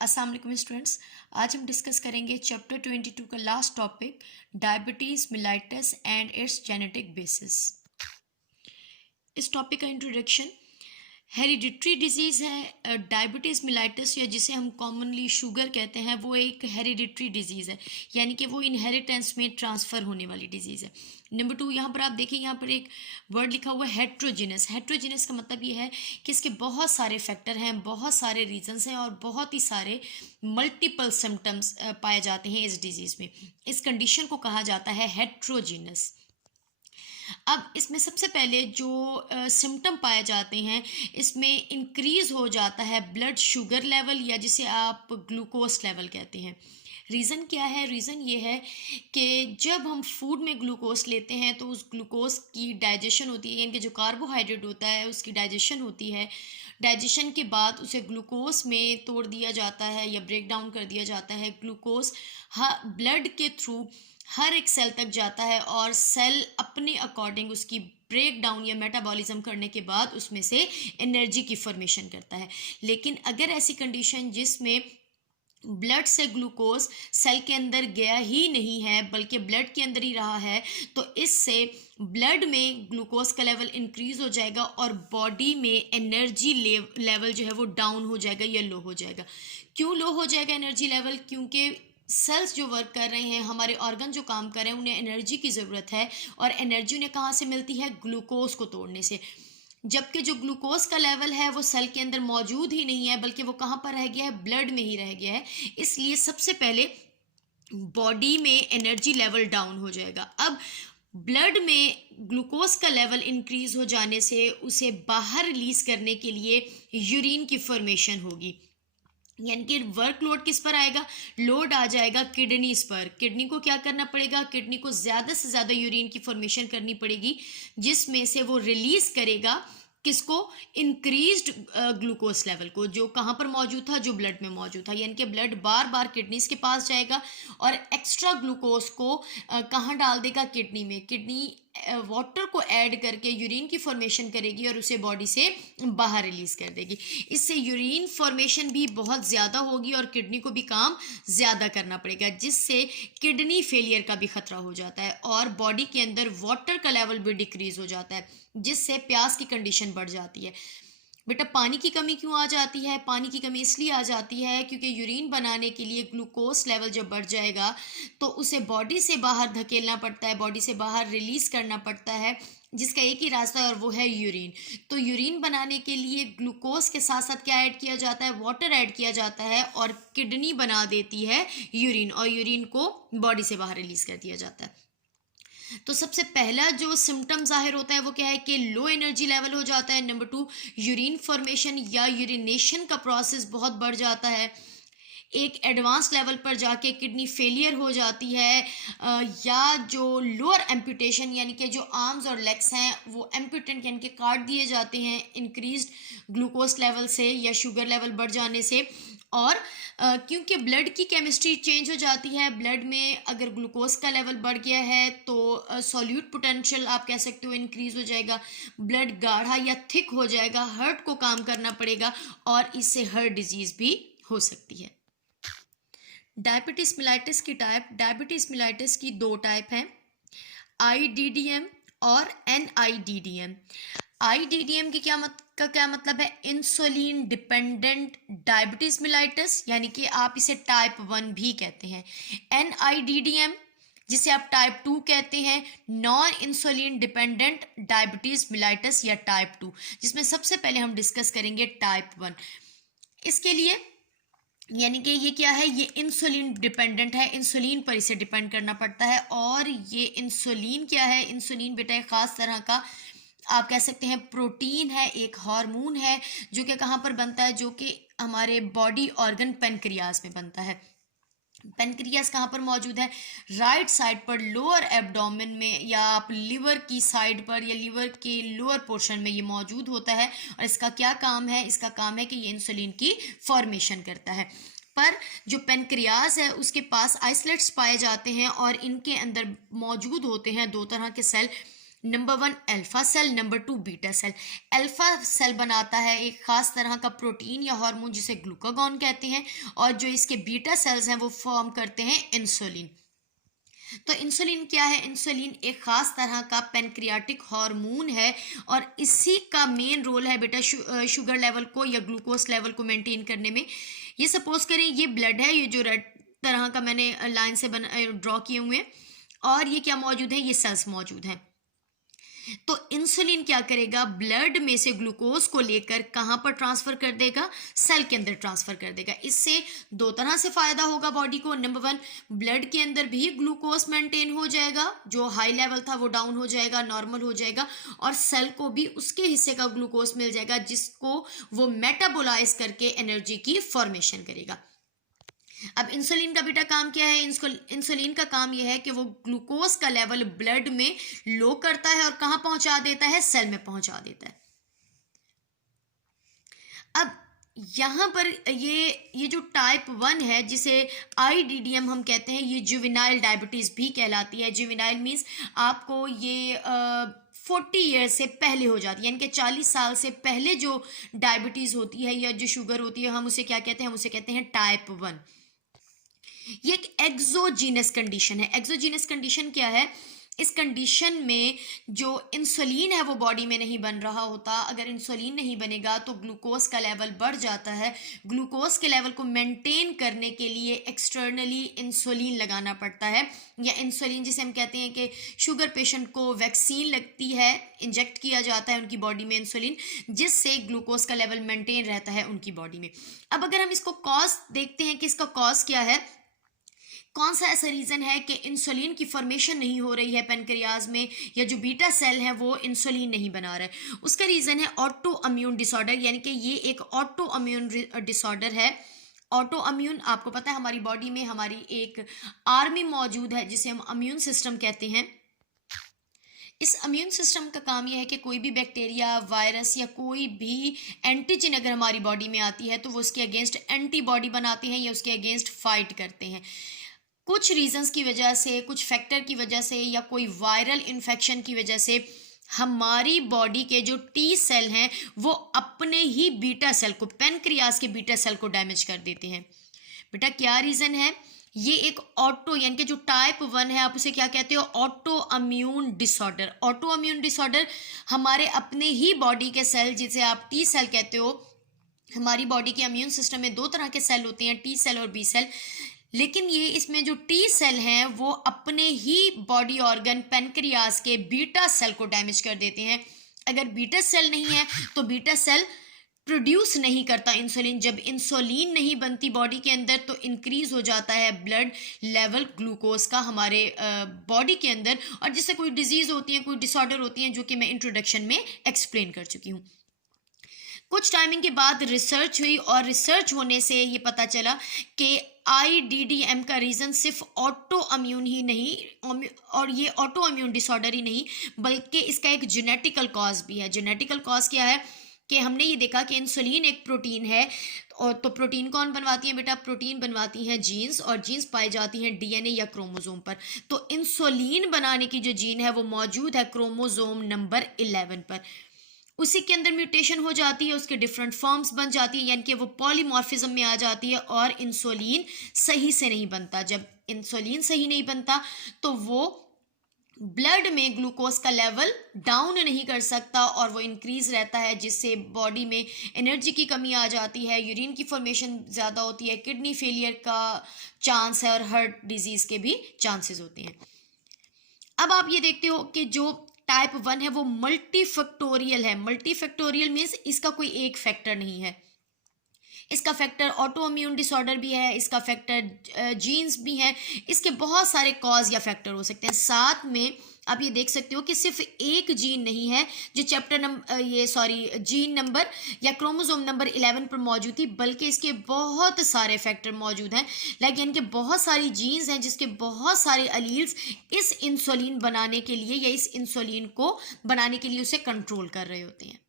अस्सलाम वालेकुम स्टूडेंट्स। आज हम डिस्कस करेंगे चैप्टर 22 का last topic diabetes mellitus and it's genetic basis. इस टॉपिक का इंट्रोडक्शन, हेरिडिटरी डिजीज़ है डायबिटीज़ मिलाइटस, या जिसे हम कॉमनली शुगर कहते हैं, वो एक हेरिडिटरी डिजीज़ है, यानी कि वो इनहेरिटेंस में ट्रांसफ़र होने वाली डिजीज़ है। नंबर 2, यहाँ पर आप देखिए, यहाँ पर एक वर्ड लिखा हुआ है हेट्रोजिनस। हेट्रोजिनस का मतलब ये है कि इसके बहुत सारे फैक्टर हैं, बहुत सारे रीजंस हैं और बहुत ही सारे मल्टीपल सिम्टम्स पाए जाते हैं इस डिजीज़ में। इस कंडीशन को कहा जाता है हेट्रोजिनस। अब इसमें सबसे पहले जो सिम्टम पाए जाते हैं, इसमें इंक्रीज़ हो जाता है ब्लड शुगर लेवल, या जिसे आप ग्लूकोज लेवल कहते हैं। रीज़न क्या है? रीज़न ये है कि जब हम फूड में ग्लूकोज लेते हैं तो उस ग्लूकोज की डाइजेशन होती है, यानी कि जो कार्बोहाइड्रेट होता है उसकी डाइजेशन होती है। डाइजेशन के बाद उसे ग्लूकोज में तोड़ दिया जाता है या ब्रेक डाउन कर दिया जाता है। ग्लूकोज ब्लड के थ्रू हर एक सेल तक जाता है और सेल अपने अकॉर्डिंग उसकी ब्रेक डाउन या मेटाबॉलिज्म करने के बाद उसमें से एनर्जी की फॉर्मेशन करता है। लेकिन अगर ऐसी कंडीशन जिसमें ब्लड से ग्लूकोज सेल के अंदर गया ही नहीं है बल्कि ब्लड के अंदर ही रहा है, तो इससे ब्लड में ग्लूकोज का लेवल इंक्रीज हो जाएगा और बॉडी में एनर्जी लेवल जो है वो डाउन हो जाएगा या लो हो जाएगा। क्यों लो हो जाएगा एनर्जी लेवल? क्योंकि सेल्स जो वर्क कर रहे हैं, हमारे ऑर्गन जो काम कर रहे हैं, उन्हें एनर्जी की ज़रूरत है और एनर्जी उन्हें कहाँ से मिलती है? ग्लूकोज को तोड़ने से। जबकि जो ग्लूकोज का लेवल है वो सेल के अंदर मौजूद ही नहीं है, बल्कि वो कहाँ पर रह गया है? ब्लड में ही रह गया है। इसलिए सबसे पहले बॉडी में एनर्जी लेवल डाउन हो जाएगा। अब ब्लड में ग्लूकोज का लेवल इंक्रीज हो जाने से उसे बाहर रिलीज करने के लिए यूरिन की फॉर्मेशन होगी, यानी कि वर्कलोड किस पर आएगा? लोड आ जाएगा किडनीज पर। किडनी को क्या करना पड़ेगा? किडनी को ज़्यादा से ज़्यादा यूरिन की फॉर्मेशन करनी पड़ेगी, जिसमें से वो रिलीज करेगा किसको? इंक्रीज्ड ग्लूकोज लेवल को, जो कहाँ पर मौजूद था? जो ब्लड में मौजूद था। यानी कि ब्लड बार बार किडनीज के पास जाएगा और एक्स्ट्रा ग्लूकोज को कहाँ डाल देगा? किडनी में। किडनी वाटर को ऐड करके यूरिन की फॉर्मेशन करेगी और उसे बॉडी से बाहर रिलीज कर देगी। इससे यूरिन फॉर्मेशन भी बहुत ज़्यादा होगी और किडनी को भी काम ज़्यादा करना पड़ेगा, जिससे किडनी फेलियर का भी खतरा हो जाता है और बॉडी के अंदर वाटर का लेवल भी डिक्रीज हो जाता है, जिससे प्यास की कंडीशन बढ़ जाती है। बेटा, पानी की कमी क्यों आ जाती है? पानी की कमी इसलिए आ जाती है क्योंकि यूरिन बनाने के लिए ग्लूकोज लेवल जब बढ़ जाएगा तो उसे बॉडी से बाहर धकेलना पड़ता है, बॉडी से बाहर रिलीज करना पड़ता है, जिसका एक ही रास्ता है और वो है यूरिन। तो यूरिन बनाने के लिए ग्लूकोज के साथ साथ क्या ऐड किया जाता है? वाटर ऐड किया जाता है और किडनी बना देती है यूरिन, और यूरिन को बॉडी से बाहर रिलीज कर दिया जाता है। तो सबसे पहला जो सिम्टम जाहिर होता है वो क्या है? कि लो एनर्जी लेवल हो जाता है। नंबर 2, यूरिन फॉर्मेशन या यूरिनेशन का प्रोसेस बहुत बढ़ जाता है। एक एडवांस लेवल पर जाके किडनी फेलियर हो जाती है, या जो लोअर एम्पुटेशन, यानी कि जो आर्म्स और लेग्स हैं वो एम्पुटेंट यानी कि काट दिए जाते हैं इंक्रीज्ड ग्लूकोज लेवल से या शुगर लेवल बढ़ जाने से। और क्योंकि ब्लड की केमिस्ट्री चेंज हो जाती है, ब्लड में अगर ग्लूकोज का लेवल बढ़ गया है तो सॉल्यूट पोटेंशियल आप कह सकते हो इंक्रीज हो जाएगा, ब्लड गाढ़ा या थिक हो जाएगा, हार्ट को काम करना पड़ेगा और इससे हार्ट डिजीज भी हो सकती है। डायबिटीज मिलाइटिस की टाइप, डायबिटीज मिलाइटिस की दो टाइप हैं, IDDM और NIDDM। IDDM की क्या मतलब है? इंसुलिन डिपेंडेंट डायबिटीज मिलाइटिस, यानी कि आप इसे टाइप 1 भी कहते हैं। NIDDM, जिसे आप टाइप 2 कहते हैं, non insulin dependent diabetes mellitus या टाइप 2, जिसमें सबसे पहले हम डिस्कस करेंगे टाइप 1। इसके लिए यानी कि ये क्या है? ये इंसुलिन डिपेंडेंट है, इंसुलिन पर इसे डिपेंड करना पड़ता है। और ये इंसुलिन क्या है? इंसुलिन बेटा एक खास तरह का आप कह सकते हैं प्रोटीन है, एक हार्मोन है, जो कि कहाँ पर बनता है? जो कि हमारे बॉडी ऑर्गन पेनक्रियाज में बनता है। पेनक्रियास कहाँ पर मौजूद है? राइट साइड पर लोअर एब्डोमेन में, या आप लिवर की साइड पर या लिवर के लोअर पोर्शन में ये मौजूद होता है। और इसका क्या काम है? इसका काम है कि ये इंसुलिन की फॉर्मेशन करता है। पर जो पेनक्रियास है उसके पास आइसलेट्स पाए जाते हैं और इनके अंदर मौजूद होते हैं दो तरह के cell. Number 1 alpha cell, number 2 beta cell. Alpha cell बनाता है एक खास तरह का प्रोटीन या हार्मोन जिसे ग्लूकागॉन कहते हैं, और जो इसके बीटा सेल्स हैं वो फॉर्म करते हैं इंसुलिन। तो इंसुलिन क्या है? इंसुलिन एक खास तरह का पेनक्रियाटिक हार्मोन है, और इसी का मेन रोल है बेटा शुगर लेवल को या ग्लूकोज लेवल को मेंटेन करने में। ये सपोज करें ये ब्लड है, ये जो रेड तरह का मैंने लाइन से ड्रॉ किए हुए हैं, और ये क्या मौजूद है? ये सेल्स मौजूद हैं। तो इंसुलिन क्या करेगा? ब्लड में से ग्लूकोज को लेकर कहाँ पर ट्रांसफर कर देगा? सेल के अंदर ट्रांसफर कर देगा। इससे दो तरह से फायदा होगा बॉडी को। नंबर 1, ब्लड के अंदर भी ग्लूकोज मेंटेन हो जाएगा, जो हाई लेवल था वो डाउन हो जाएगा, नॉर्मल हो जाएगा, और सेल को भी उसके हिस्से का ग्लूकोज मिल जाएगा, जिसको वो मेटाबोलाइज करके एनर्जी की फॉर्मेशन करेगा। अब इंसुलिन का बेटा काम क्या है? इंसुलिन का काम यह है कि वो ग्लूकोज का लेवल ब्लड में लो करता है और कहां पहुंचा देता है? सेल में पहुंचा देता है। अब यहां पर ये जो टाइप 1 है, जिसे IDDM हम कहते हैं, ये जुवेनाइल डायबिटीज भी कहलाती है। जुवेनाइल मीन्स आपको ये 40 ईयर्स से पहले हो जाती है, यानी कि 40 साल से पहले जो डायबिटीज होती है या जो शुगर होती है, हम उसे क्या कहते हैं? हम उसे कहते हैं टाइप 1। ये एक एक्सोजीनस कंडीशन है। एक्सोजीनस कंडीशन क्या है? इस कंडीशन में जो इंसुलिन है वो बॉडी में नहीं बन रहा होता। अगर इंसुलिन नहीं बनेगा तो ग्लूकोज का लेवल बढ़ जाता है। ग्लूकोज के लेवल को मेंटेन करने के लिए एक्सटर्नली इंसुलिन लगाना पड़ता है, या इंसुलिन जिसे हम कहते हैं कि शुगर पेशेंट को वैक्सीन लगती है, इंजेक्ट किया जाता है उनकी बॉडी में इंसुलिन, जिससे ग्लूकोज का लेवल मेंटेन रहता है उनकी बॉडी में। अब अगर हम इसको कॉज देखते हैं कि इसका कॉज क्या है, कौन सा ऐसा रीजन है कि इंसुलिन की फॉर्मेशन नहीं हो रही है पेनक्रियाज में, या जो बीटा सेल है वो इंसुलिन नहीं बना रहा है? उसका रीजन है ऑटो इम्यून डिसऑर्डर, यानी कि ये एक ऑटो इम्यून डिसऑर्डर है। ऑटो इम्यून, आपको पता है हमारी बॉडी में हमारी एक आर्मी मौजूद है जिसे हम इम्यून सिस्टम कहते हैं। इस इम्यून सिस्टम का काम यह है कि कोई भी बैक्टीरिया, वायरस या कोई भी एंटीजन अगर हमारी बॉडी में आती है तो वो उसके अगेंस्ट एंटीबॉडी बनाते हैं या उसके अगेंस्ट फाइट करते हैं। कुछ रीजंस की वजह से, कुछ फैक्टर की वजह से, या कोई वायरल इन्फेक्शन की वजह से हमारी बॉडी के जो टी सेल हैं वो अपने ही बीटा सेल को, पेनक्रियास के बीटा सेल को डैमेज कर देते हैं। बेटा क्या रीजन है? ये एक ऑटो, यानी कि जो टाइप 1 है, आप उसे क्या कहते हो? Auto immune disorder. Auto immune disorder हमारे अपने ही बॉडी के सेल, जिसे आप टी सेल कहते हो, हमारी बॉडी के इम्यून सिस्टम में दो तरह के सेल होते हैं, टी सेल और बी सेल। लेकिन ये इसमें जो टी सेल हैं वो अपने ही बॉडी ऑर्गन पेनक्रियास के बीटा सेल को डैमेज कर देते हैं। अगर बीटा सेल नहीं है तो बीटा सेल प्रोड्यूस नहीं करता इंसुलिन। जब इंसुलिन नहीं बनती बॉडी के अंदर तो इंक्रीज हो जाता है ब्लड लेवल ग्लूकोज का हमारे बॉडी के अंदर, और जिससे कोई डिजीज होती है, कोई डिसऑर्डर होती है, जो कि मैं इंट्रोडक्शन में एक्सप्लेन कर चुकी हूँ। कुछ टाइमिंग के बाद रिसर्च हुई, और रिसर्च होने से ये पता चला कि IDDM का रीज़न सिर्फ ऑटो इम्यून ही नहीं, और ये ऑटो इम्यून डिसऑर्डर ही नहीं, बल्कि इसका एक जेनेटिकल कॉज भी है। जेनेटिकल कॉज क्या है कि हमने ये देखा कि इंसुलिन एक प्रोटीन है, और तो प्रोटीन कौन बनवाती है बेटा? प्रोटीन बनवाती हैं जीन्स, और जीन्स पाई जाती हैं DNA या क्रोमोसोम पर। तो इंसुलिन बनाने की जो जीन है वो मौजूद है क्रोमोसोम नंबर 11 पर। उसी के अंदर म्यूटेशन हो जाती है, उसके डिफरेंट फॉर्म्स बन जाती है, यानी कि वो पॉलीमॉर्फिज्म में आ जाती है, और इंसुलिन सही से नहीं बनता। जब इंसुलिन सही नहीं बनता तो वो ब्लड में ग्लूकोज का लेवल डाउन नहीं कर सकता, और वो इंक्रीज रहता है, जिससे बॉडी में एनर्जी की कमी आ जाती है, यूरिन की फॉर्मेशन ज़्यादा होती है, किडनी फेलियर का चांस है, और हार्ट डिजीज़ के भी चांसेस होते हैं। अब आप ये देखते हो कि जो टाइप 1 है वो मल्टीफैक्टोरियल है। मल्टीफैक्टोरियल मीन्स इसका कोई एक फैक्टर नहीं है, इसका फैक्टर ऑटो इम्यून डिसऑर्डर भी है, इसका फैक्टर जीन्स भी है, इसके बहुत सारे कॉज या फैक्टर हो सकते हैं। साथ में आप ये देख सकते हो कि सिर्फ एक जीन नहीं है जो जीन नंबर या क्रोमोसोम नंबर 11 पर मौजूद थी, बल्कि इसके बहुत सारे फैक्टर मौजूद हैं। लाइक यानी कि बहुत सारी जीन्स हैं जिसके बहुत सारे अलील्स इस इंसुलिन बनाने के लिए या इस इंसुलिन को बनाने के लिए उसे कंट्रोल कर रहे होते हैं।